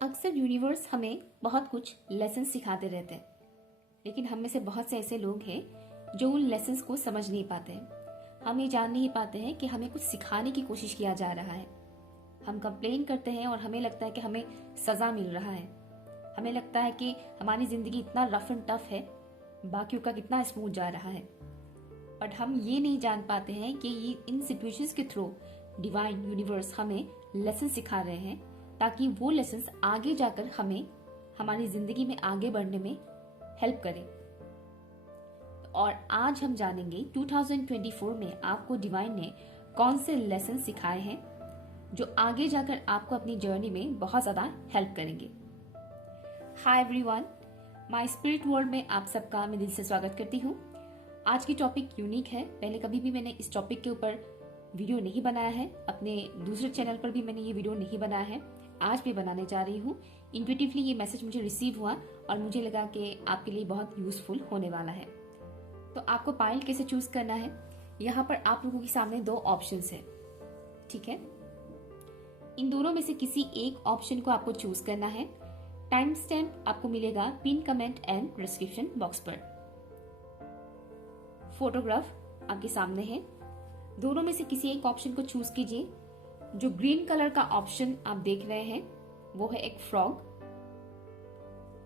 अक्सर यूनिवर्स हमें बहुत कुछ लेसन सिखाते रहते हैं, लेकिन हम में से बहुत से ऐसे लोग हैं जो उन लेसन्स को समझ नहीं पाते हैं। हम ये जान नहीं पाते हैं कि हमें कुछ सिखाने की कोशिश किया जा रहा है। हम कंप्लेन करते हैं और हमें लगता है कि हमें सजा मिल रहा है। हमें लगता है कि हमारी जिंदगी इतना रफ एंड टफ है, बाकियों का कितना स्मूथ जा रहा है। बट हम ये नहीं जान पाते हैं कि ये इन सिचुएशंस के थ्रू डिवाइन यूनिवर्स हमें लेसन सिखा रहे हैं, ताकि वो लेसन्स आगे जाकर हमें हमारी जिंदगी में आगे बढ़ने में हेल्प करें। और आज हम जानेंगे 2024 में आपको डिवाइन ने कौन से लेसन सिखाए हैं जो आगे जाकर आपको अपनी जर्नी में बहुत ज्यादा हेल्प करेंगे। Hi everyone, my spirit world में आप सबका मैं दिल से स्वागत करती हूँ। आज की टॉपिक यूनिक है। पहले कभी भी मैंने इस टॉपिक के ऊपर वीडियो नहीं बनाया है, अपने दूसरे चैनल पर भी मैंने ये वीडियो नहीं बनाया है। आज भी बनाने जा रही हूँ। इंट्यूटिवली ये मैसेज मुझे रिसीव हुआ और मुझे लगा कि आपके लिए बहुत यूजफुल होने वाला है। तो आपको पाइल कैसे चूज करना है, यहाँ पर आप लोगों के सामने दो ऑप्शंस है, ठीक है। इन दोनों में से किसी एक ऑप्शन को आपको चूज करना है। टाइम स्टैम्प आपको मिलेगा pin comment and description box पर। फोटोग्राफ आपके सामने है। दोनों में से किसी एक ऑप्शन को चूज कीजिए। जो ग्रीन कलर का ऑप्शन आप देख रहे हैं वो है एक फ्रॉग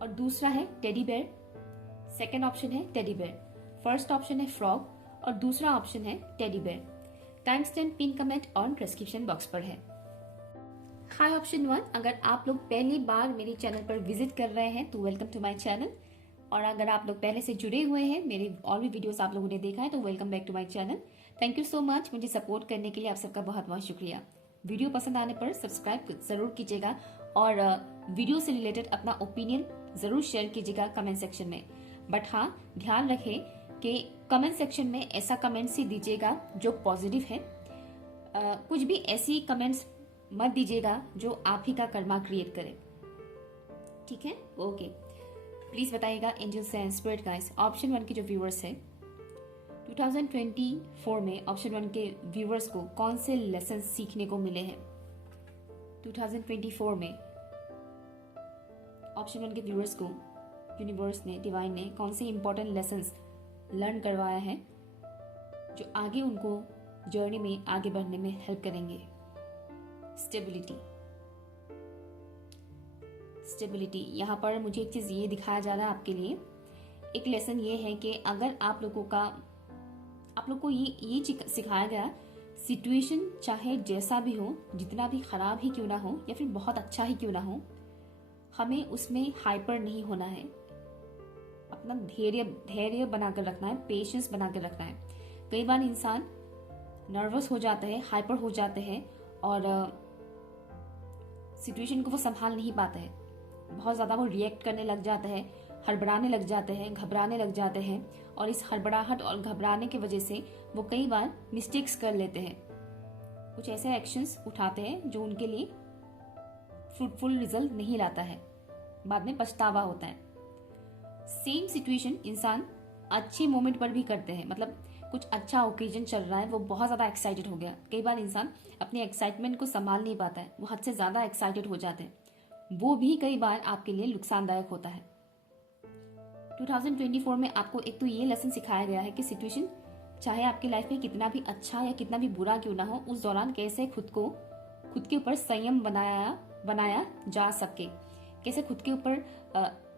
और दूसरा है टेडी बेयर। सेकेंड ऑप्शन है टेडी बेयर, फर्स्ट ऑप्शन है फ्रॉग और दूसरा ऑप्शन है teddy bear. Time stamp pin comment और डिस्क्रिप्शन बॉक्स पर है। हाय ऑप्शन 1, अगर आप लोग पहली बार मेरे चैनल पर विजिट कर रहे हैं तो वेलकम टू माय चैनल। और अगर आप लोग पहले से जुड़े हुए हैं, मेरे और भी वीडियोस आप लोगों ने देखा है, तो welcome back to my channel. Thank you so much मुझे सपोर्ट करने के लिए। आप सबका बहुत बहुत शुक्रिया। वीडियो पसंद आने पर सब्सक्राइब जरूर कीजिएगा और वीडियो से रिलेटेड अपना ओपिनियन जरूर शेयर कीजिएगा कमेंट सेक्शन में। बट हाँ, ध्यान रखें कि कमेंट सेक्शन में ऐसा कमेंट्स ही दीजिएगा जो पॉजिटिव है। कुछ भी ऐसी कमेंट्स मत दीजिएगा जो आप ही का कर्मा क्रिएट करे, ठीक है। ओके, प्लीज बताइएगा angels and spirit guys, option 1 के जो व्यूअर्स है 2024 में ऑप्शन 1 के व्यूअर्स को कौन से लेसन सीखने को मिले हैं। 2024 में ऑप्शन 1 के व्यूअर्स को यूनिवर्स ने, डिवाइन ने कौन से इंपॉर्टेंट लेसन्स लर्न करवाया है जो आगे उनको जर्नी में आगे बढ़ने में हेल्प करेंगे। स्टेबिलिटी, यहाँ पर मुझे एक चीज ये दिखाया जा रहा है आपके लिए। एक लेसन ये है कि अगर आप लोग को ये सिखाया गया, सिचुएशन चाहे जैसा भी हो, जितना भी खराब ही क्यों ना हो या फिर बहुत अच्छा ही क्यों ना हो, हमें उसमें हाइपर नहीं होना है। अपना धैर्य बनाकर रखना है, पेशेंस बनाकर रखना है। कई बार इंसान नर्वस हो जाते हैं, हाइपर हो जाते हैं और सिचुएशन को वो संभाल नहीं पाते हैं। बहुत ज्यादा वो रिएक्ट करने लग जाते हैं, हड़बड़ाने लग जाते हैं, घबराने लग जाते हैं और इस हड़बड़ाहट और घबराने की वजह से वो कई बार मिस्टेक्स कर लेते हैं। कुछ ऐसे एक्शंस उठाते हैं जो उनके लिए फ्रूटफुल रिजल्ट नहीं लाता है, बाद में पछतावा होता है। सेम सिचुएशन इंसान अच्छे मोमेंट पर भी करते हैं। मतलब कुछ अच्छा ओकेजन चल रहा है, वो बहुत ज्यादा एक्साइटेड हो गया। कई बार इंसान अपने एक्साइटमेंट को संभाल नहीं पाता है, वो हद से ज्यादा एक्साइटेड हो जाते हैं। वो भी कई बार आपके लिए नुकसानदायक होता है। 2024 में आपको एक तो ये लेसन सिखाया गया है कि सिचुएशन चाहे आपकी लाइफ में कितना भी अच्छा या कितना भी बुरा क्यों ना हो, उस दौरान कैसे खुद के ऊपर संयम बनाया जा सके, कैसे खुद के ऊपर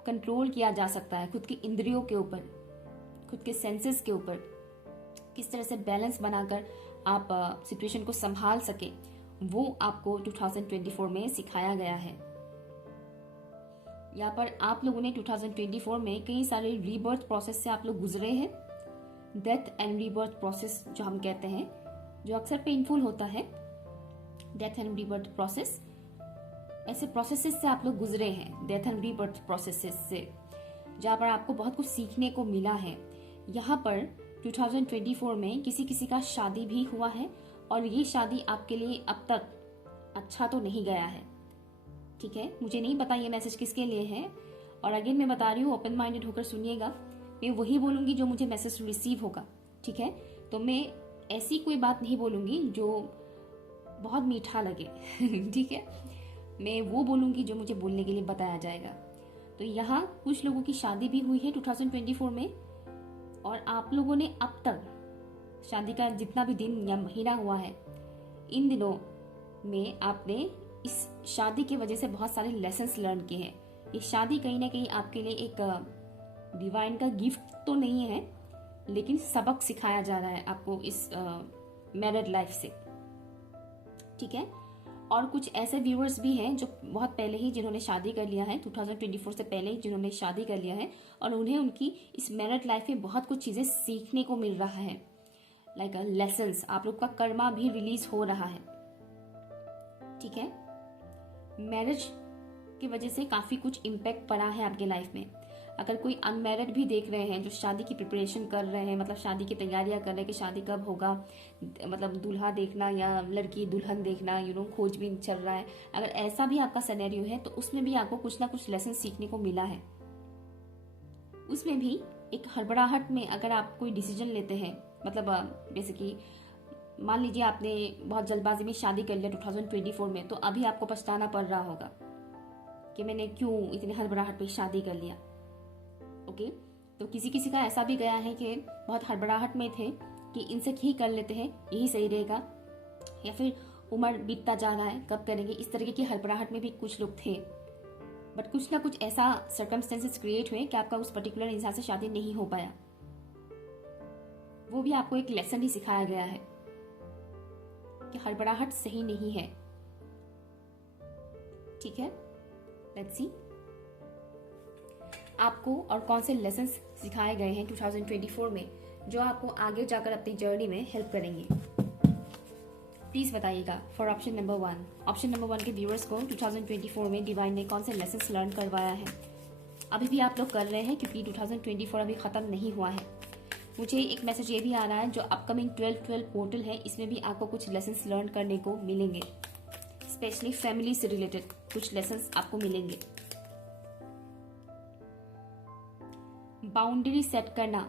कंट्रोल किया जा सकता है, खुद की इंद्रियों के ऊपर, खुद के सेंसेस के ऊपर किस तरह से बैलेंस बनाकर आप सिचुएशन को संभाल सके, वो आपको 2024 में सिखाया गया है। यहाँ पर आप लोगों ने 2024 में कई सारे रीबर्थ प्रोसेस से आप लोग गुजरे हैं। डेथ एंड रीबर्थ प्रोसेस जो हम कहते हैं, जो अक्सर पेनफुल होता है, डेथ एंड रीबर्थ प्रोसेस, ऐसे प्रोसेसेस से आप लोग गुजरे हैं। डेथ एंड रीबर्थ प्रोसेसेस से जहाँ पर आपको बहुत कुछ सीखने को मिला है। यहाँ पर 2024 में किसी का शादी भी हुआ है और ये शादी आपके लिए अब तक अच्छा तो नहीं गया है, ठीक है। मुझे नहीं पता ये मैसेज किसके लिए है और अगेन मैं बता रही हूँ, ओपन माइंडेड होकर सुनिएगा। मैं वही बोलूंगी जो मुझे मैसेज रिसीव होगा। ठीक है। तो मैं ऐसी कोई बात नहीं बोलूँगी जो बहुत मीठा लगे ठीक है, मैं वो बोलूँगी जो मुझे बोलने के लिए बताया जाएगा। तो यहाँ कुछ लोगों की शादी भी हुई है 2024 में, और आप लोगों ने अब तक शादी का जितना भी दिन या महीना हुआ है, इन दिनों में आपने इस शादी की वजह से बहुत सारे लेसन्स लर्न किए हैं। ये शादी कहीं ना कहीं आपके लिए एक डिवाइन का गिफ्ट तो नहीं है, लेकिन सबक सिखाया जा रहा है आपको इस मैरिड लाइफ से, ठीक है। और कुछ ऐसे व्यूअर्स भी हैं जो बहुत पहले ही जिन्होंने शादी कर लिया है, 2024 से पहले ही जिन्होंने शादी कर लिया है, और उन्हें उनकी इस मैरिड लाइफ में बहुत कुछ चीज़ें सीखने को मिल रहा है, लाइक लेसन्स। आप लोग का कर्मा भी रिलीज हो रहा है, ठीक है। मैरिज की वजह से काफ़ी कुछ इम्पैक्ट पड़ा है आपके लाइफ में। अगर कोई अनमैरिड भी देख रहे हैं जो शादी की प्रिपरेशन कर रहे हैं, मतलब शादी की तैयारियां कर रहे हैं कि शादी कब होगा, मतलब दूल्हा देखना या लड़की दुल्हन देखना, खोजबीन चल रहा है, अगर ऐसा भी आपका सिनेरियो है तो उसमें भी आपको कुछ ना कुछ लेसन सीखने को मिला है। उसमें भी एक हड़बड़ाहट में अगर आप कोई डिसीजन लेते हैं, मतलब जैसे कि मान लीजिए आपने बहुत जल्दबाजी में शादी कर लिया 2024 में, तो अभी आपको पछताना पड़ रहा होगा कि मैंने क्यों इतनी हड़बड़ाहट में शादी कर लिया। ओके, तो किसी किसी का ऐसा भी गया है कि बहुत हड़बड़ाहट में थे कि इनसे ही कर लेते हैं, यही सही रहेगा, या फिर उम्र बीतता जा रहा है कब करेंगे, इस तरीके की हड़बड़ाहट में भी कुछ लोग थे। बट कुछ ना कुछ ऐसा सर्कमस्टेंसेस क्रिएट हुए कि आपका उस पर्टिकुलर इंसान से शादी नहीं हो पाया। वो भी आपको एक लेसन ही सिखाया गया है कि हड़बड़ाहट सही नहीं है, ठीक है। लेट्स सी आपको और कौन से लेसन्स सिखाए गए हैं 2024 में जो आपको आगे जाकर अपनी जर्नी में हेल्प करेंगे। प्लीज बताइएगा for option number 1। Option number 1 के व्यूअर्स को 2024 में डिवाइन ने कौन से लेसन्स लर्न करवाया है। अभी भी आप लोग कर रहे हैं क्योंकि 2024 अभी खत्म नहीं हुआ है। मुझे एक मैसेज ये भी आ रहा है जो अपकमिंग 12-12 पोर्टल है, इसमें भी आपको कुछ लेसन्स लर्न करने को मिलेंगे, स्पेशली फैमिली से रिलेटेड कुछ लेसन्स आपको मिलेंगे। बाउंड्री सेट करना,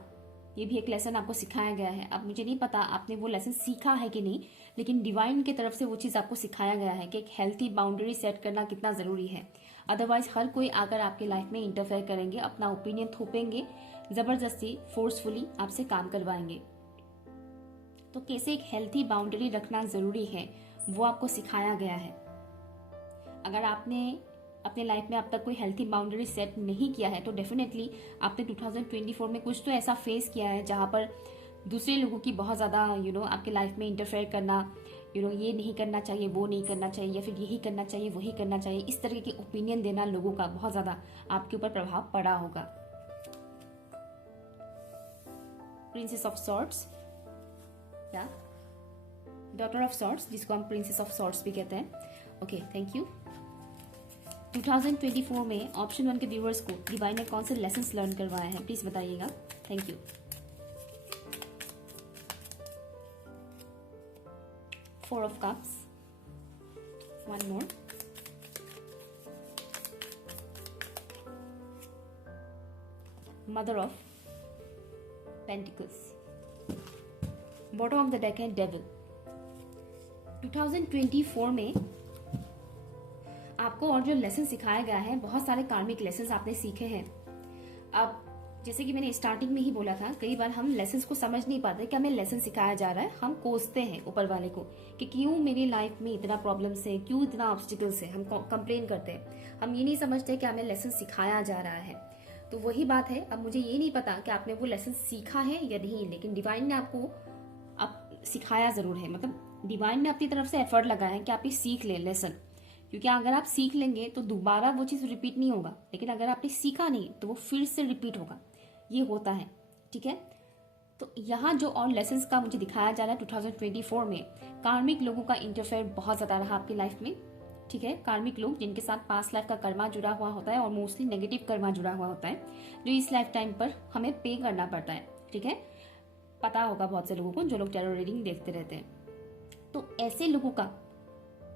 ये भी एक लेसन आपको सिखाया गया है। अब मुझे नहीं पता आपने वो लेसन सीखा है कि नहीं, लेकिन डिवाइन की तरफ से वो चीज़ आपको सिखाया गया है कि एक हेल्थी बाउंड्री सेट करना कितना ज़रूरी है। अदरवाइज हर कोई आकर आपके लाइफ में इंटरफेयर करेंगे, अपना ओपिनियन थोपेंगे, ज़बरदस्ती फोर्सफुली आपसे काम करवाएंगे। तो कैसे एक हेल्थी बाउंड्री रखना ज़रूरी है वो आपको सिखाया गया है। अगर आपने अपने लाइफ में अब तक कोई हेल्थी बाउंड्री सेट नहीं किया है तो डेफिनेटली आपने 2024 में कुछ तो ऐसा फेस किया है जहाँ पर दूसरे लोगों की बहुत ज़्यादा आपके लाइफ में इंटरफेयर करना, ये नहीं करना चाहिए, वो नहीं करना चाहिए, या फिर यही करना चाहिए, वही करना चाहिए, इस तरह के ओपिनियन देना लोगों का बहुत ज़्यादा आपके ऊपर प्रभाव पड़ा होगा। प्रिंसेस ऑफ सॉर्ड्स या डॉटर ऑफ सॉर्ड्स, जिसको हम प्रिंसेस ऑफ सॉर्ड्स भी कहते हैं। Okay, thank you. 2024 में ऑप्शन 1 के व्यूअर्स को डिवाइन ने कौन से लेसन्स लर्न करवाया है, प्लीज बताइएगा। Thank you. Four of cups, one more, mother of pentacles, bottom of the deck है डेविल। 2024 में आपको और जो लेसन सिखाया गया है, बहुत सारे कार्मिक लेसन आपने सीखे हैं। अब जैसे कि मैंने स्टार्टिंग में ही बोला था, कई बार हम लेसन्स को समझ नहीं पाते कि हमें लेसन सिखाया जा रहा है, हम कोसते हैं ऊपर वाले को कि क्यों मेरी लाइफ में इतना प्रॉब्लम्स है, क्यों इतना ऑब्स्टिकल्स है, हम कंप्लेन करते हैं। हम ये नहीं समझते कि हमें लेसन सिखाया जा रहा है। तो वही बात है, अब मुझे ये नहीं पता कि आपने वो लेसन सीखा है या नहीं, लेकिन डिवाइन ने आपको अब सिखाया जरूर है। मतलब डिवाइन ने अपनी तरफ से एफर्ट लगाया है कि आप ये सीख लें लेसन, क्योंकि अगर आप सीख लेंगे तो दोबारा वो चीज़ रिपीट नहीं होगा, लेकिन अगर आपने सीखा नहीं तो वो फिर से रिपीट होगा। ये होता है, ठीक है। तो यहाँ जो और लेसन्स का मुझे दिखाया जा रहा है 2024 में, कार्मिक लोगों का इंटरफेयर बहुत ज़्यादा रहा आपकी लाइफ में, ठीक है। कार्मिक लोग जिनके साथ पास्ट लाइफ का कर्मा जुड़ा हुआ होता है और मोस्टली नेगेटिव कर्मा जुड़ा हुआ होता है, जो इस लाइफ टाइम पर हमें पे करना पड़ता है, ठीक है। पता होगा बहुत से लोगों को जो लोग टैरो रीडिंग देखते रहते हैं। तो ऐसे लोगों का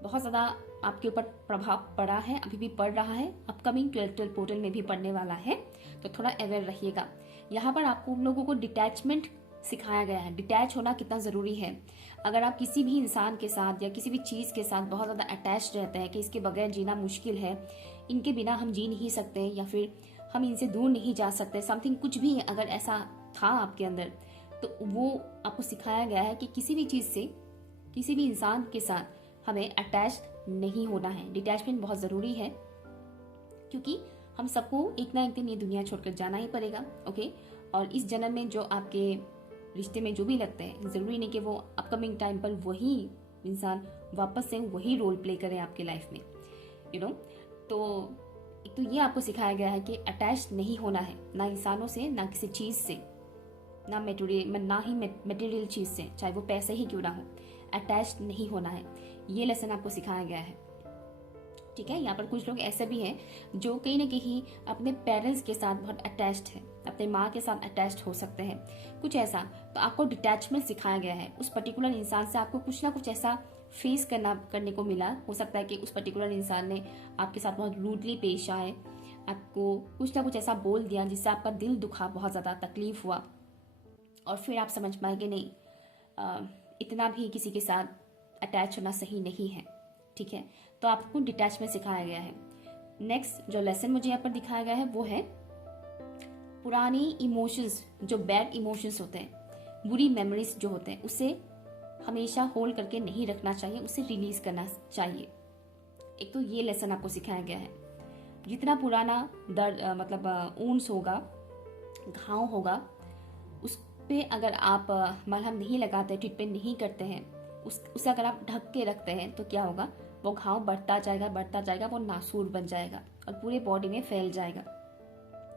बहुत ज़्यादा आपके ऊपर प्रभाव पड़ा है, अभी भी पड़ रहा है, अपकमिंग 12-12 पोर्टल में भी पड़ने वाला है। तो थोड़ा अवेयर रहिएगा। यहाँ पर आपको उन लोगों को डिटैचमेंट सिखाया गया है। डिटैच होना कितना ज़रूरी है। अगर आप किसी भी इंसान के साथ या किसी भी चीज़ के साथ बहुत ज़्यादा अटैच्ड रहते हैं कि इसके बगैर जीना मुश्किल है, इनके बिना हम जी नहीं सकते या फिर हम इनसे दूर नहीं जा सकते, समथिंग कुछ भी अगर ऐसा था आपके अंदर, तो वो आपको सिखाया गया है कि किसी भी चीज़ से, किसी भी इंसान के साथ हमें अटैच्ड नहीं होना है। डिटैचमेंट बहुत ज़रूरी है क्योंकि हम सबको एक ना एक दिन ये दुनिया छोड़कर जाना ही पड़ेगा। ओके, और इस जन्म में जो आपके रिश्ते में जो भी लगते हैं, ज़रूरी नहीं कि वो अपकमिंग टाइम पर वही इंसान वापस से वही रोल प्ले करे आपके लाइफ में, यू नो। तो एक तो ये आपको सिखाया गया है कि अटैच नहीं होना है, ना इंसानों से, ना किसी चीज़ से, ना ही मटेरियल चीज़ से, चाहे वो पैसे ही क्यों ना हो, अटैच नहीं होना है। ये लेसन आपको सिखाया गया है, ठीक है। यहाँ पर कुछ लोग ऐसे भी हैं जो कहीं ना कहीं अपने पेरेंट्स के साथ बहुत अटैच्ड है, अपने माँ के साथ अटैच्ड हो सकते हैं, कुछ ऐसा। तो आपको डिटैचमेंट सिखाया गया है। उस पर्टिकुलर इंसान से आपको कुछ ना कुछ ऐसा फेस करने को मिला। हो सकता है कि उस पर्टिकुलर इंसान ने आपके साथ बहुत रूडली पेश आए, आपको कुछ ना कुछ ऐसा बोल दिया जिससे आपका दिल दुखा, बहुत ज़्यादा तकलीफ हुआ, और फिर आप समझ पाए कि नहीं, इतना भी किसी के साथ अटैच होना सही नहीं है, ठीक है। तो आपको डिटैचमेंट सिखाया गया है। नेक्स्ट जो लेसन मुझे यहाँ पर दिखाया गया है वो है पुरानी इमोशंस, जो बैड इमोशंस होते हैं, बुरी मेमोरीज जो होते हैं, उसे हमेशा होल्ड करके नहीं रखना चाहिए, उसे रिलीज करना चाहिए। एक तो ये लेसन आपको सिखाया गया है। जितना पुराना दर्द मतलब ऊंस होगा, घाव होगा, उस पे अगर आप मलहम नहीं लगाते, ट्रीटमेंट नहीं करते हैं, उसे अगर आप ढक के रखते हैं, तो क्या होगा, वो घाव बढ़ता जाएगा, वो नासूर बन जाएगा और पूरे बॉडी में फैल जाएगा।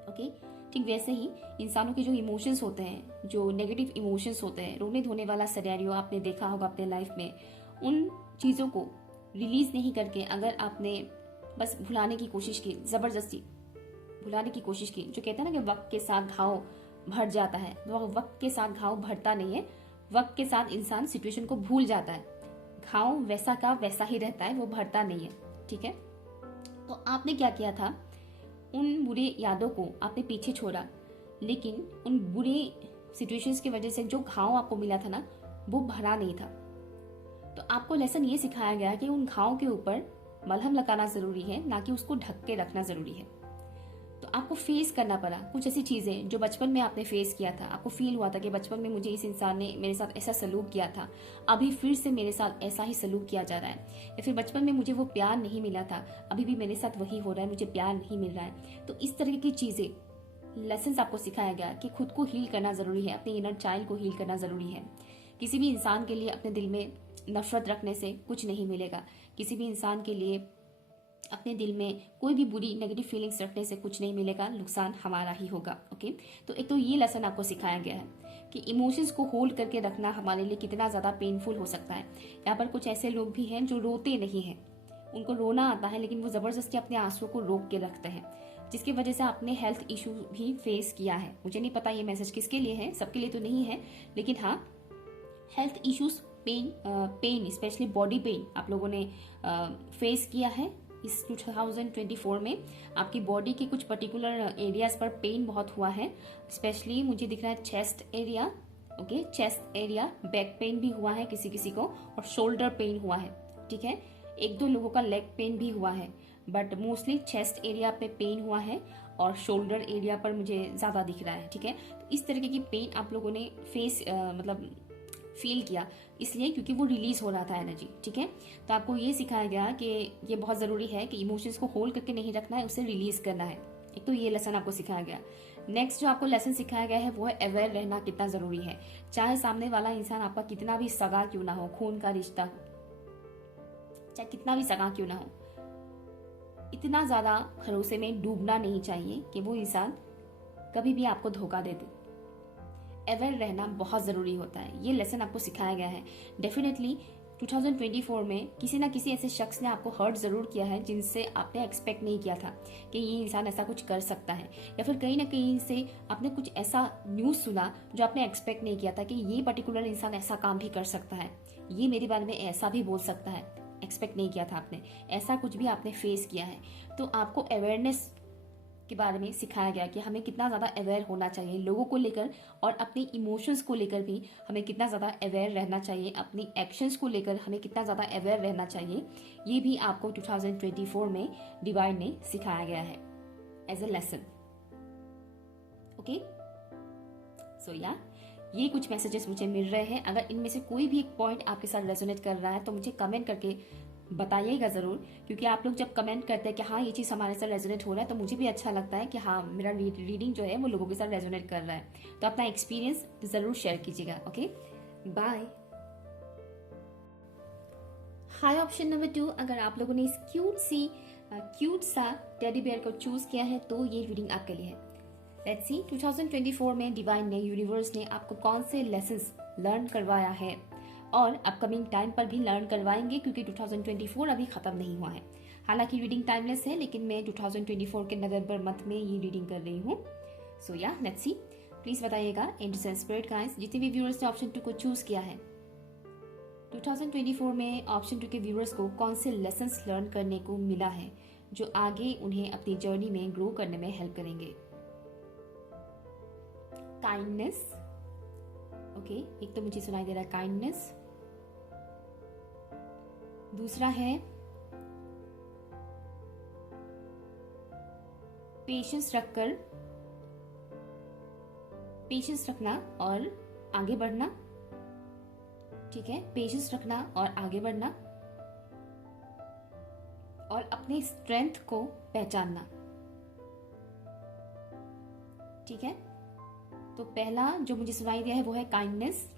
ओके, ठीक वैसे ही इंसानों के जो इमोशंस होते हैं, जो नेगेटिव इमोशंस होते हैं, रोने धोने वाला सिनेरियो आपने देखा होगा अपने लाइफ में, उन चीज़ों को रिलीज नहीं करके अगर आपने बस भुलाने की कोशिश की, ज़बरदस्ती भुलाने की कोशिश की, जो कहते हैं ना कि वक्त के साथ घाव भर जाता है, वो वक्त के साथ घाव भरता नहीं है, वक्त के साथ इंसान सिचुएशन को भूल जाता है, घाव वैसा का वैसा ही रहता है, वो भरता नहीं है, ठीक है। तो आपने क्या किया था, उन बुरी यादों को आपने पीछे छोड़ा, लेकिन उन बुरी सिचुएशंस की वजह से जो घाव आपको मिला था ना, वो भरा नहीं था। तो आपको लेसन ये सिखाया गया कि उन घाव के ऊपर मलहम लगाना जरूरी है, ना कि उसको ढक के रखना जरूरी है। तो आपको फेस करना पड़ा कुछ ऐसी चीज़ें जो बचपन में आपने फेस किया था, आपको फील हुआ था कि बचपन में मुझे इस इंसान ने मेरे साथ ऐसा सलूक किया था, अभी फिर से मेरे साथ ऐसा ही सलूक किया जा रहा है, या फिर बचपन में मुझे वो प्यार नहीं मिला था, अभी भी मेरे साथ वही हो रहा है, मुझे प्यार नहीं मिल रहा है। तो इस तरह की चीज़ें, लेसन्स आपको सिखाया गया कि खुद को हील करना ज़रूरी है, अपने इनर चाइल्ड को हील करना ज़रूरी है। किसी भी इंसान के लिए अपने दिल में नफरत रखने से कुछ नहीं मिलेगा, किसी भी इंसान के लिए अपने दिल में कोई भी बुरी नेगेटिव फीलिंग्स रखने से कुछ नहीं मिलेगा, नुकसान हमारा ही होगा। ओके, तो एक तो ये लेसन आपको सिखाया गया है कि इमोशंस को होल्ड करके रखना हमारे लिए कितना ज़्यादा पेनफुल हो सकता है। यहाँ पर कुछ ऐसे लोग भी हैं जो रोते नहीं हैं, उनको रोना आता है, लेकिन वो ज़बरदस्ती अपने आंसुओं को रोक के रखते हैं, जिसकी वजह से आपने हेल्थ इशू भी फेस किया है। मुझे नहीं पता ये मैसेज किसके लिए है, सबके लिए तो नहीं है, लेकिन हाँ, health issues, pain specially body pain आप लोगों ने फेस किया है इस 2024 में। आपकी बॉडी के कुछ पर्टिकुलर एरियाज पर पेन बहुत हुआ है, स्पेशली मुझे दिख रहा है chest area, okay, chest area, back pain भी हुआ है किसी किसी को, और शोल्डर पेन हुआ है, ठीक है। एक दो लोगों का लेग पेन भी हुआ है, बट मोस्टली चेस्ट एरिया पे पेन हुआ है और शोल्डर एरिया पर मुझे ज़्यादा दिख रहा है, ठीक है। तो इस तरीके की पेन आप लोगों ने फेस मतलब फील किया, इसलिए क्योंकि वो रिलीज हो रहा था एनर्जी, ठीक है। तो आपको ये सिखाया गया कि ये बहुत ज़रूरी है कि इमोशंस को होल्ड करके नहीं रखना है, उसे रिलीज करना है। एक तो ये लेसन आपको सिखाया गया। नेक्स्ट जो आपको लेसन सिखाया गया है वो है अवेयर रहना कितना ज़रूरी है। चाहे सामने वाला इंसान आपका कितना भी सगा क्यों ना हो, खून का रिश्ता हो, चाहे कितना भी सगा क्यों ना हो, इतना ज़्यादा भरोसे में डूबना नहीं चाहिए कि वो इंसान कभी भी आपको धोखा दे दे। अवेयर रहना बहुत ज़रूरी होता है, ये लेसन आपको सिखाया गया है। डेफिनेटली 2024 में किसी ना किसी ऐसे शख्स ने आपको हर्ट ज़रूर किया है जिनसे आपने एक्सपेक्ट नहीं किया था कि ये इंसान ऐसा कुछ कर सकता है, या फिर कहीं ना कहीं से आपने कुछ ऐसा न्यूज़ सुना जो आपने एक्सपेक्ट नहीं किया था कि ये पर्टिकुलर इंसान ऐसा काम भी कर सकता है, ये मेरे बारे में ऐसा भी बोल सकता है, एक्सपेक्ट नहीं किया था आपने, ऐसा कुछ भी आपने फेस किया है। तो आपको अवेयरनेस के बारे में सिखाया गया कि हमें कितना ज़्यादा अवेयर होना चाहिए लोगों को लेकर, और अपने इमोशंस को लेकर भी हमें कितना ज़्यादा अवेयर रहना चाहिए, अपनी एक्शंस को लेकर हमें कितना ज़्यादा अवेयर रहना चाहिए, ये भी आपको 2024 में डिवाइन ने सिखाया गया है एज अ लेसन। ओके, सो या ये कुछ मैसेजेस मुझे मिल रहे हैं। अगर इनमें से कोई भी एक पॉइंट आपके साथ रेजोनेट कर रहा है तो मुझे कमेंट करके बताइएगा ज़रूर, क्योंकि आप लोग जब कमेंट करते हैं कि हाँ ये चीज़ हमारे साथ रेजोनेट हो रहा है तो मुझे भी अच्छा लगता है कि हाँ मेरा रीडिंग जो है वो लोगों के साथ रेजोनेट कर रहा है। तो अपना एक्सपीरियंस ज़रूर शेयर कीजिएगा। Okay, bye. Hi option number 2, अगर आप लोगों ने इस क्यूट सा टेडी बेयर को चूज किया है तो ये रीडिंग आपके लिए है। लेट्स सी 2024 में डिवाइन ने, यूनिवर्स ने आपको कौन से लेसन्स लर्न करवाया है और अपकमिंग टाइम पर भी लर्न करवाएंगे, क्योंकि 2024 अभी खत्म नहीं हुआ है। हालांकि रीडिंग टाइमलेस है, लेकिन मैं 2024 के नवंबर मंथ में ये रीडिंग कर रही हूँ। सो या लेट्स सी, प्लीज बताइएगा एंजल्स एंड स्पिरिट गाइड्स, जितने भी व्यूअर्स ने ऑप्शन 2 को चूज किया है 2024 में ऑप्शन 2 के व्यूअर्स को कौन से लेसन्स लर्न करने को मिला है जो आगे उन्हें अपनी जर्नी में ग्रो करने में हेल्प करेंगे। काइंडनेस, ओके, एक तो मुझे सुनाई दे रहा है काइंडनेस। दूसरा है पेशेंस रखना और आगे बढ़ना। ठीक है, पेशेंस रखना और आगे बढ़ना और अपने स्ट्रेंथ को पहचानना। ठीक है, तो पहला जो मुझे सुनाई दिया है वो है काइंडनेस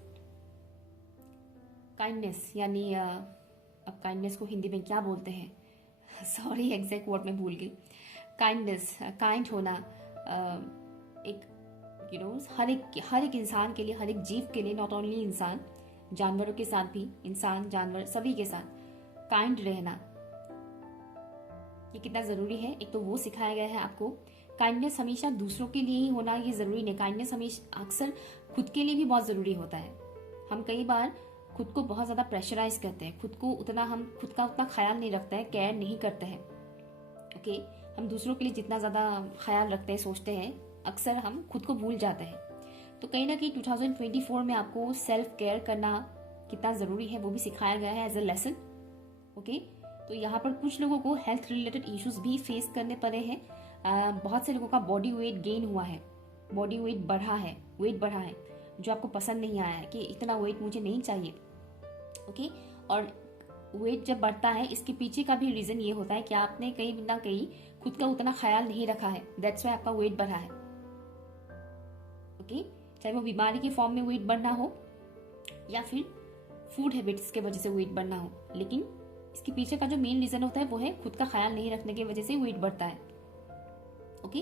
यानी अब काइंडनेस को हिंदी में क्या बोलते हैं, सॉरी एग्जैक्ट वर्ड में भूल गई। काइंडनेस, काइंड होना, एक हर एक इंसान के लिए, हर एक जीव के लिए, नॉट ओनली इंसान, जानवरों के साथ भी, इंसान जानवर सभी के साथ काइंड रहना ये कितना जरूरी है, एक तो वो सिखाया गया है आपको। काइंडनेस हमेशा दूसरों के लिए ही होना ये जरूरी नहीं, काइंडनेस हमेशा अक्सर खुद के लिए भी बहुत जरूरी होता है। हम कई बार खुद को बहुत ज्यादा प्रेशराइज करते हैं, हम खुद का उतना ख्याल नहीं रखते हैं, केयर नहीं करते हैं। ओके, हम दूसरों के लिए जितना ज्यादा ख्याल रखते हैं, सोचते हैं, अक्सर हम खुद को भूल जाते हैं। तो कहीं ना कहीं 2024 में आपको सेल्फ केयर करना कितना जरूरी है वो भी सिखाया गया है एज अ लेसन। ओके, तो यहाँ पर कुछ लोगों को हेल्थ रिलेटेड इश्यूज भी फेस करने पड़े हैं। बहुत से लोगों का बॉडी वेट गेन हुआ है, बॉडी वेट बढ़ा है जो आपको पसंद नहीं आया है कि इतना वेट मुझे नहीं चाहिए। ओके, और वेट जब बढ़ता है इसके पीछे का भी रीजन ये होता है कि आपने कहीं ना कहीं खुद का उतना ख्याल नहीं रखा है, दैट्स वाई आपका वेट बढ़ा है। ओके, चाहे वो बीमारी के फॉर्म में वेट बढ़ना हो या फिर फूड हैबिट्स के वजह से वेट बढ़ना हो, लेकिन इसके पीछे का जो मेन रीजन होता है वो है खुद का ख्याल नहीं रखने की वजह से वेट बढ़ता है। ओके,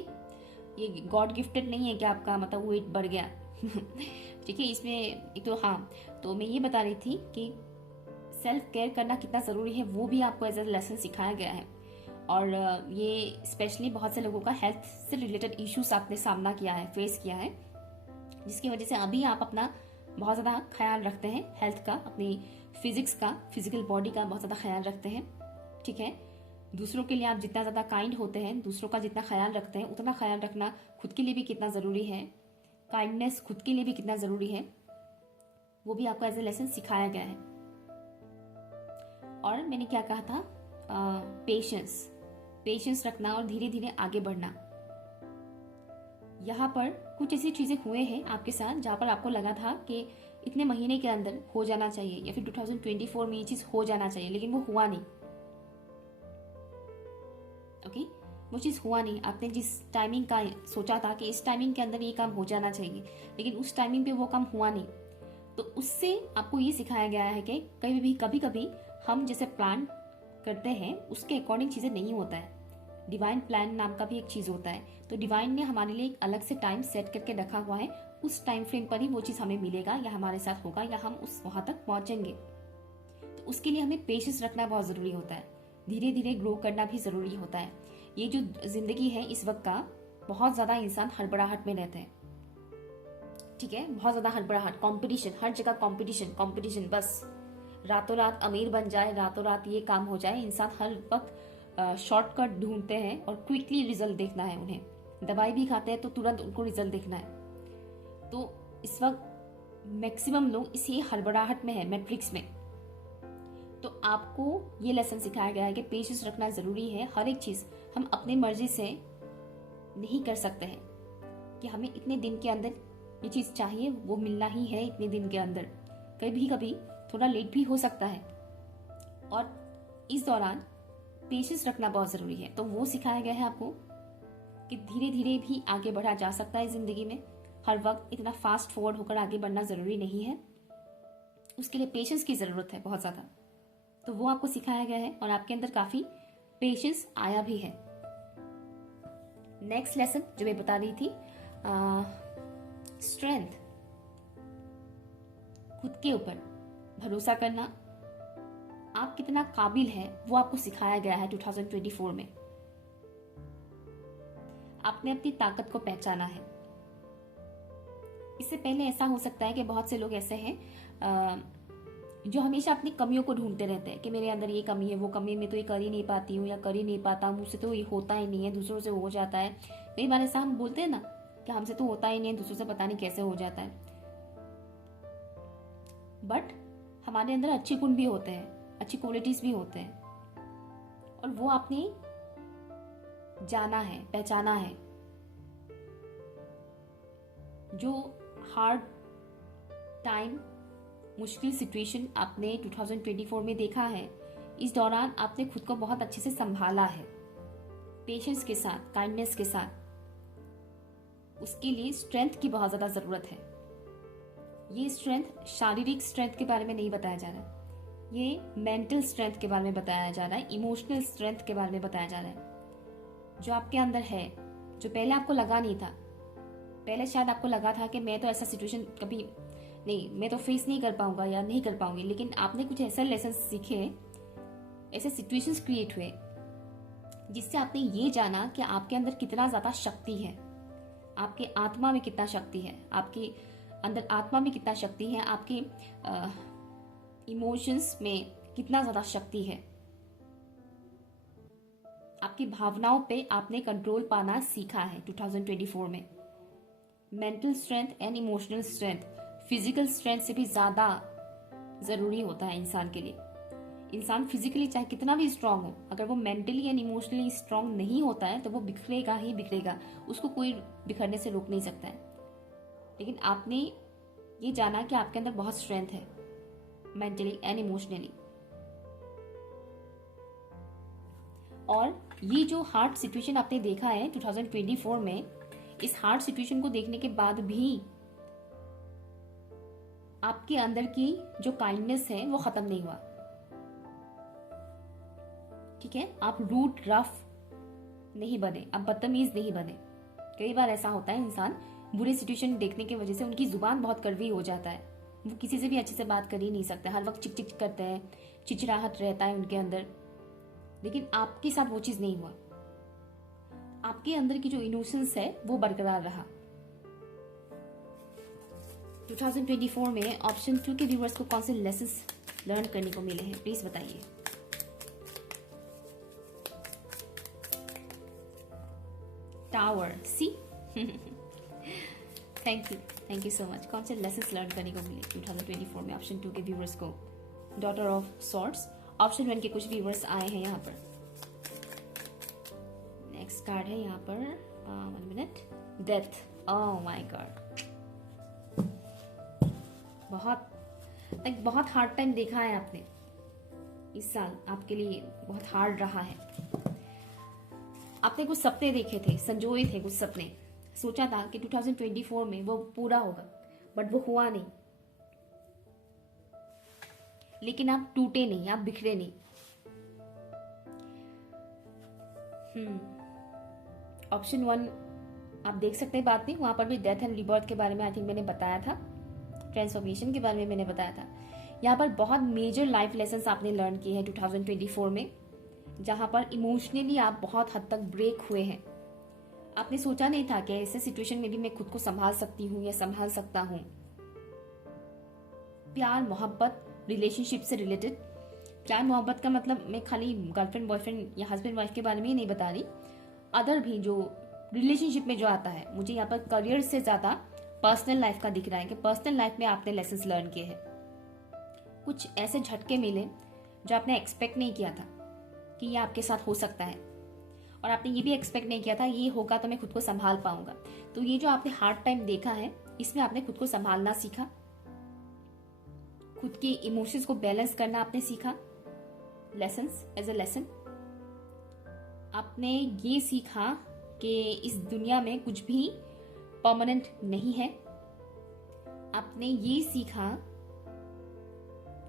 ये गॉड गिफ्टेड नहीं है कि आपका मतलब वेट बढ़ गया। ठीक है, इसमें एक तो हाँ, तो मैं ये बता रही थी कि सेल्फ केयर करना कितना जरूरी है वो भी आपको एज ए लेसन सिखाया गया है। और ये स्पेशली बहुत से लोगों का हेल्थ से रिलेटेड इश्यूज आपने सामना किया है, फेस किया है, जिसकी वजह से अभी आप अपना बहुत ज़्यादा ख्याल रखते हैं, हेल्थ का, अपनी फिजिक्स का, फिजिकल बॉडी का बहुत ज़्यादा ख्याल रखते हैं। ठीक है, दूसरों के लिए आप जितना ज़्यादा काइंड होते हैं, दूसरों का जितना ख्याल रखते हैं, उतना ख्याल रखना खुद के लिए भी कितना ज़रूरी है, काइंडनेस खुद के लिए भी कितना ज़रूरी है, वो भी आपको एज ए लेसन सिखाया गया है। और मैंने क्या कहा था, पेशेंस रखना और धीरे धीरे आगे बढ़ना। यहाँ पर कुछ ऐसी चीजें हुए हैं आपके साथ जहाँ पर आपको लगा था कि इतने महीने के अंदर हो जाना चाहिए या फिर 2024 में ये चीज हो जाना चाहिए, लेकिन वो हुआ नहीं। ओके, वो चीज हुआ नहीं। आपने जिस टाइमिंग का सोचा था कि इस टाइमिंग के अंदर ये काम हो जाना चाहिए, लेकिन उस टाइमिंग पे वो काम हुआ नहीं। तो उससे आपको ये सिखाया गया है कि कभी कभी हम जैसे प्लान करते हैं उसके अकॉर्डिंग चीजें नहीं होता है। डिवाइन प्लान नाम का भी एक चीज होता है, तो डिवाइन ने हमारे लिए एक अलग से टाइम सेट करके रखा हुआ है, उस टाइम फ्रेम पर ही वो चीज हमें मिलेगा या हमारे साथ होगा या हम वहां तक पहुंचेंगे। तो उसके लिए हमें पेशेंस रखना बहुत जरूरी होता है, धीरे धीरे ग्रो करना भी जरूरी होता है। ये जो जिंदगी है इस वक्त का, बहुत ज्यादा इंसान हड़बड़ाहट में रहते हैं। ठीक है, बहुत ज्यादा हड़बड़ाहट, कंपटीशन, हर जगह कंपटीशन, बस रातों रात अमीर बन जाए, रातों रात ये काम हो जाए। इंसान हर वक्त शॉर्टकट ढूंढते हैं और क्विकली रिजल्ट देखना है उन्हें। दवाई भी खाते हैं तो तुरंत उनको रिजल्ट दिखना है। तो इस वक्त मैक्सिमम लोग इसी हड़बड़ाहट में है, मैट्रिक्स में। तो आपको ये लेसन सिखाया गया है कि पेशेंस रखना ज़रूरी है। हर एक चीज़ हम अपनी मर्जी से नहीं कर सकते हैं कि हमें इतने दिन के अंदर ये चीज़ चाहिए, वो मिलना ही है इतने दिन के अंदर। कभी कभी थोड़ा लेट भी हो सकता है, और इस दौरान पेशेंस रखना बहुत ज़रूरी है। तो वो सिखाया गया है आपको कि धीरे धीरे भी आगे बढ़ा जा सकता है ज़िंदगी में। हर वक्त इतना फास्ट फॉरवर्ड होकर आगे बढ़ना ज़रूरी नहीं है, उसके लिए पेशेंस की ज़रूरत है बहुत ज़्यादा। तो वो आपको सिखाया गया है और आपके अंदर काफ़ी पेशेंस आया भी है। नेक्स्ट लेसन जो मैं बता रही थी, स्ट्रेंथ, खुद के ऊपर भरोसा करना, आप कितना काबिल है वो आपको सिखाया गया है 2024 में। आपने अपनी ताकत को पहचाना है। इससे पहले ऐसा हो सकता है कि बहुत से लोग ऐसे हैं जो हमेशा अपनी कमियों को ढूंढते रहते हैं कि मेरे अंदर ये कमी है, वो कमी, मैं तो ये कर ही नहीं पाती हूँ या कर ही नहीं पाता, मुझसे तो ये होता ही नहीं है, दूसरों से हो जाता है। कई बार ऐसा हम बोलते हैं ना कि हमसे तो होता ही नहीं है, दूसरों से पता नहीं कैसे हो जाता है। बट हमारे अंदर अच्छे गुण भी होते हैं, अच्छी क्वालिटीज भी होते हैं, और वो आपने जाना है, पहचाना है। जो हार्ड टाइम, मुश्किल सिचुएशन आपने 2024 में देखा है, इस दौरान आपने खुद को बहुत अच्छे से संभाला है, पेशेंस के साथ, काइंडनेस के साथ। उसके लिए स्ट्रेंथ की बहुत ज़्यादा ज़रूरत है। ये स्ट्रेंथ शारीरिक स्ट्रेंथ के बारे में नहीं बताया जा रहा है, ये मेंटल स्ट्रेंथ के बारे में बताया जा रहा है, इमोशनल स्ट्रेंथ के बारे में बताया जा रहा है। जो आपके अंदर है, जो पहले आपको लगा नहीं था, पहले शायद आपको लगा था कि मैं तो ऐसा सिचुएशन कभी नहीं, मैं तो फेस नहीं कर पाऊंगा या नहीं कर पाऊंगी, लेकिन आपने कुछ ऐसे लेसन सीखे, ऐसे सिचुएशंस क्रिएट हुए जिससे आपने ये जाना कि आपके अंदर कितना ज़्यादा शक्ति है, आपके आत्मा में कितना शक्ति है, आपके अंदर आत्मा में कितना शक्ति है, आपके इमोशंस में कितना ज़्यादा शक्ति है। आपकी भावनाओं पे आपने कंट्रोल पाना सीखा है 2024 में। Mental strength and emotional strength physical strength से भी ज़्यादा ज़रूरी होता है इंसान के लिए। इंसान फिजिकली चाहे कितना भी स्ट्रांग हो, अगर वो मेंटली एंड इमोशनली स्ट्रांग नहीं होता है तो वो बिखरेगा ही बिखरेगा, उसको कोई बिखरने से रोक नहीं सकता है। लेकिन आपने ये जाना कि आपके अंदर बहुत स्ट्रेंथ है मेंटली एंड इमोशनली। और ये जो हार्ड सिचुएशन आपने देखा है 2024 में, इस हार्ड सिचुएशन को देखने के बाद भी आपके अंदर की जो काइंडनेस है वो खत्म नहीं हुआ। ठीक है, आप रूड रफ नहीं बने, आप बदतमीज नहीं बने। कई बार ऐसा होता है, इंसान बुरे सिचुएशन देखने की वजह से उनकी जुबान बहुत कड़वी हो जाता है, वो किसी से भी अच्छे से बात कर ही नहीं सकते, हर वक्त चिक चिक करते हैं, चिचराहट रहता है उनके अंदर। लेकिन आपके साथ वो चीज नहीं हुआ, आपके अंदर की जो इनोसेंस है वो बरकरार रहा। 2024 में ऑप्शन 2 के व्यूअर्स को कौन से लेसन्स लर्न करने को मिले हैं, प्लीज बताइए। टावर, सी थैंक यू सो मच। कौन से लेसन्स लर्न करने को मिले 2024 में ऑप्शन 2 के व्यूअर्स को? Daughter of sorts. ऑप्शन 1 के कुछ व्यूअर्स आए हैं यहाँ पर। नेक्स्ट कार्ड है यहाँ पर, 1 minute, death. Oh my God, बहुत हार्ड टाइम देखा है आपने इस साल, आपके लिए बहुत हार्ड रहा है। आपने कुछ सपने देखे थे, संजोए थे कुछ सपने, सोचा था कि 2024 में वो पूरा होगा, बट वो हुआ नहीं। लेकिन आप टूटे नहीं, आप बिखरे नहीं। ऑप्शन 1 आप देख सकते हैं बाद में, वहां पर भी डेथ एंड रिबर्थ के बारे में आई थिंक मैंने बताया था, ट्रांसफॉर्मेशन के बारे में मैंने बताया था। यहाँ पर बहुत मेजर लाइफ लेसन्स आपने लर्न किए हैं 2024 में, जहां पर इमोशनली आप बहुत हद तक ब्रेक हुए हैं। आपने सोचा नहीं था कि ऐसे सिचुएशन में भी मैं खुद को संभाल सकती हूँ या संभाल सकता हूँ। प्यार मोहब्बत रिलेशनशिप से रिलेटेड, प्यार मोहब्बत का मतलब मैं खाली गर्लफ्रेंड बॉयफ्रेंड या हस्बैंड वाइफ के बारे में ही नहीं बता रही, अदर भी जो रिलेशनशिप में जो आता है, मुझे यहाँ पर करियर से ज़्यादा पर्सनल लाइफ का दिख रहा है कि पर्सनल लाइफ में आपने लेसन्स लर्न किए हैं। कुछ ऐसे झटके मिले जो आपने एक्सपेक्ट नहीं किया था कि ये आपके साथ हो सकता है, और आपने ये भी एक्सपेक्ट नहीं किया था ये होगा तो मैं खुद को संभाल पाऊंगा। तो ये जो आपने हार्ड टाइम देखा है, इसमें आपने खुद को संभालना सीखा, खुद के इमोशंस को बैलेंस करना आपने सीखा। लेसन्स एज अ लेसन आपने ये सीखा कि इस दुनिया में कुछ भी परमानेंट नहीं है। आपने ये सीखा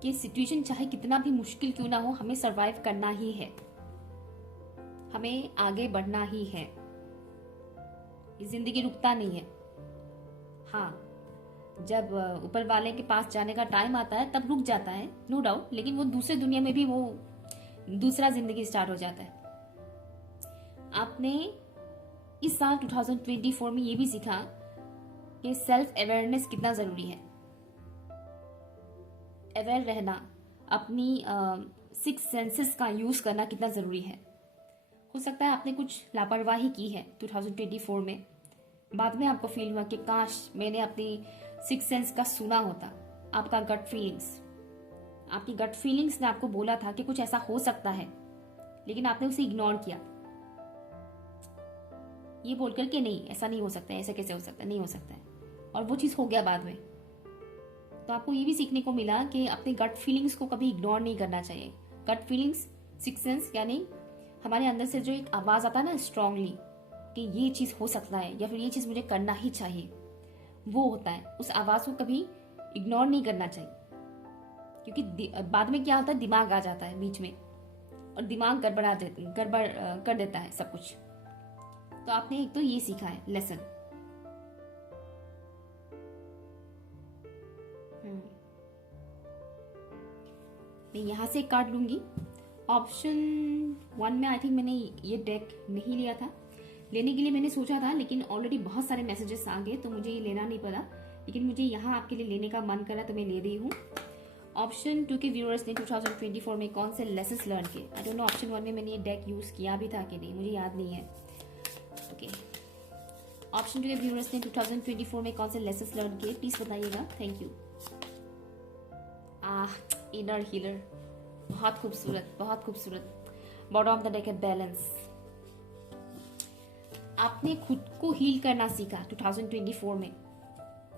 कि सिचुएशन चाहे कितना भी मुश्किल क्यों ना हो, हमें सरवाइव करना ही है, हमें आगे बढ़ना ही है। ये जिंदगी रुकता नहीं है। हाँ, जब ऊपर वाले के पास जाने का टाइम आता है तब रुक जाता है, नो डाउट, लेकिन वो दूसरे दुनिया में भी वो दूसरा जिंदगी स्टार्ट हो जाता है। आपने इस साल 2024 में ये भी सीखा कि सेल्फ अवेयरनेस कितना जरूरी है। अवेयर रहना, अपनी 6 सेंसेस का यूज करना कितना जरूरी है। हो सकता है आपने कुछ लापरवाही की है 2024 में, बाद में आपको फील हुआ कि काश मैंने अपनी 6 सेंस का सुना होता। आपका गट फीलिंग्स, आपकी गट फीलिंग्स ने आपको बोला था कि कुछ ऐसा हो सकता है, लेकिन आपने उसे इग्नोर किया, ये बोलकर कि नहीं ऐसा नहीं हो सकता है, ऐसा कैसे हो सकता है, नहीं हो सकता है, और वो चीज़ हो गया बाद में। तो आपको ये भी सीखने को मिला कि अपने गट फीलिंग्स को कभी इग्नोर नहीं करना चाहिए। गट फीलिंग्स, 6 सेंस, यानी हमारे अंदर से जो एक आवाज़ आता है ना स्ट्रांगली कि ये चीज़ हो सकता है या फिर ये चीज़ मुझे करना ही चाहिए, वो होता है। उस आवाज़ को कभी इग्नोर नहीं करना चाहिए, क्योंकि बाद में क्या होता है, दिमाग आ जाता है बीच में और दिमाग गड़बड़ कर देता है सब कुछ। तो आपने एक तो ये सीखा है लेसन। मैं यहाँ से एक कार्ड लूंगी। ऑप्शन 1 में आई थिंक मैंने ये डेक नहीं लिया था, लेने के लिए मैंने सोचा था, लेकिन ऑलरेडी बहुत सारे मैसेजेस आ गए तो मुझे ये लेना नहीं पड़ा, लेकिन मुझे यहाँ आपके लिए लेने का मन करा तो मैं ले रही हूँ। ऑप्शन 2 के व्यूअर्स ने 2024 में कौन से लेसन्स लर्न किए। आई डोंट नो ऑप्शन 1 में मैंने ये डेक यूज़ किया भी था कि नहीं, मुझे याद नहीं है। ओके, ऑप्शन 2 के व्यूअर्स ने 2024 में कौन से लेसन्स लर्न किए, प्लीज़ बताइएगा। Thank you. इनर हीलर, बहुत खूबसूरत, बहुत खूबसूरत। बॉटम ऑफ द डेक है बैलेंस। आपने खुद को हील करना सीखा 2024 में।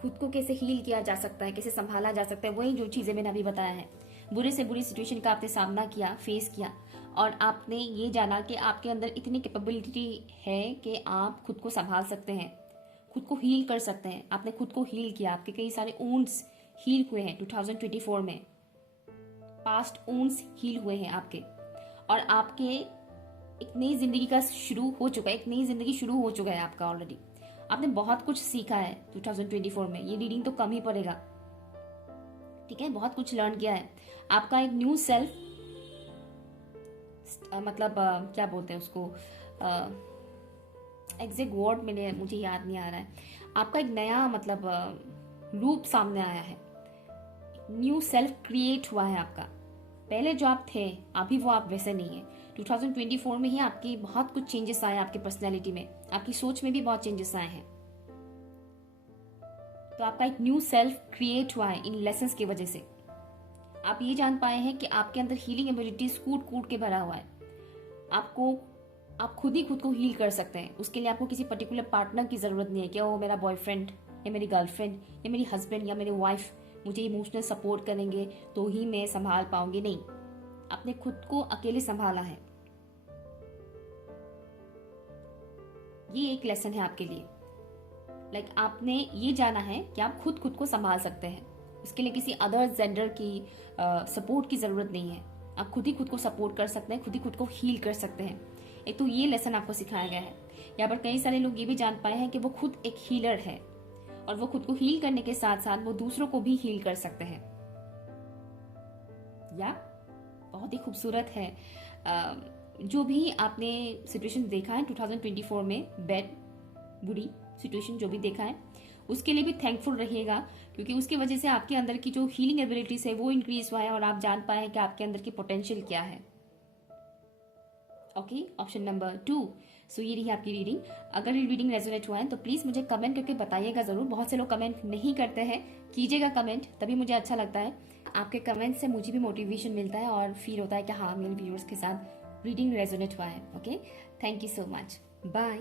खुद को कैसे हील किया जा सकता है, कैसे संभाला जा सकता है, वही जो चीजें मैंने अभी बताया है। बुरे से बुरी सिचुएशन का आपने सामना किया, फेस किया, और आपने ये जाना कि आपके अंदर इतनी कैपेबिलिटी है कि आप खुद को संभाल सकते हैं, खुद को हील कर सकते हैं। आपने खुद को हील किया, आपके कई सारे वुंड्स हील हुए हैं 2024 में, पास्ट वुंड्स हील हुए हैं आपके, और आपके एक नई जिंदगी का शुरू हो चुका है, एक नई जिंदगी शुरू हो चुका है आपका ऑलरेडी। आपने बहुत कुछ सीखा है 2024 में, ये रीडिंग तो कम ही पड़ेगा, ठीक है, बहुत कुछ लर्न किया है। आपका एक न्यू सेल्फ, मतलब क्या बोलते हैं उसको, एग्जैक्ट वर्ड मुझे याद नहीं आ रहा है। आपका एक नया मतलब रूप सामने आया है, न्यू सेल्फ क्रिएट हुआ है आपका। पहले जो आप थे अभी वो आप वैसे नहीं है। 2024 में ही आपकी बहुत कुछ चेंजेस आए, आपकी पर्सनैलिटी में, आपकी सोच में भी बहुत चेंजेस आए हैं। तो आपका एक न्यू सेल्फ क्रिएट हुआ है इन लेसन्स की वजह से। आप ये जान पाए हैं कि आपके अंदर हीलिंग एबिलिटीज कूट कूट के भरा हुआ है। आप खुद ही खुद को हील कर सकते हैं। उसके लिए आपको किसी पर्टिकुलर पार्टनर की जरूरत नहीं है कि वो मेरा बॉयफ्रेंड या मेरी गर्लफ्रेंड या मेरी हस्बैंड या मेरी वाइफ मुझे इमोशनल सपोर्ट करेंगे तो ही मैं संभाल पाऊंगी। नहीं, आपने खुद को अकेले संभाला है। ये एक लेसन है आपके लिए। आपने ये जाना है कि आप खुद को संभाल सकते हैं। उसके लिए किसी अदर जेंडर की सपोर्ट की जरूरत नहीं है। आप खुद ही खुद को सपोर्ट कर सकते हैं, खुद ही खुद को हील कर सकते हैं। एक तो ये लेसन आपको सिखाया गया है। यहाँ पर कई सारे लोग ये भी जान पाए हैं कि वो खुद एक हीलर है, और वो खुद को हील करने के साथ साथ वो दूसरों को भी हील कर सकते हैं। या बहुत ही खूबसूरत है। जो भी आपने सिचुएशन देखा है 2024 में, बैड बुरी सिचुएशन जो भी देखा है, उसके लिए भी थैंकफुल रहिएगा, क्योंकि उसकी वजह से आपके अंदर की जो हीलिंग एबिलिटीज है वो इंक्रीज हुआ है, और आप जान पाए कि आपके अंदर की पोटेंशियल क्या है। ओके, ऑप्शन नंबर 2, सो ये रही आपकी रीडिंग। अगर ये रीडिंग रेजोनेट हुआ है तो प्लीज़ मुझे कमेंट करके बताइएगा ज़रूर। बहुत से लोग कमेंट नहीं करते हैं, कीजिएगा कमेंट, तभी मुझे अच्छा लगता है। आपके कमेंट से मुझे भी मोटिवेशन मिलता है और फील होता है कि हाँ, मेरे व्यूअर्स के साथ रीडिंग रेजोनेट हुआ है। Okay, thank you so much, bye.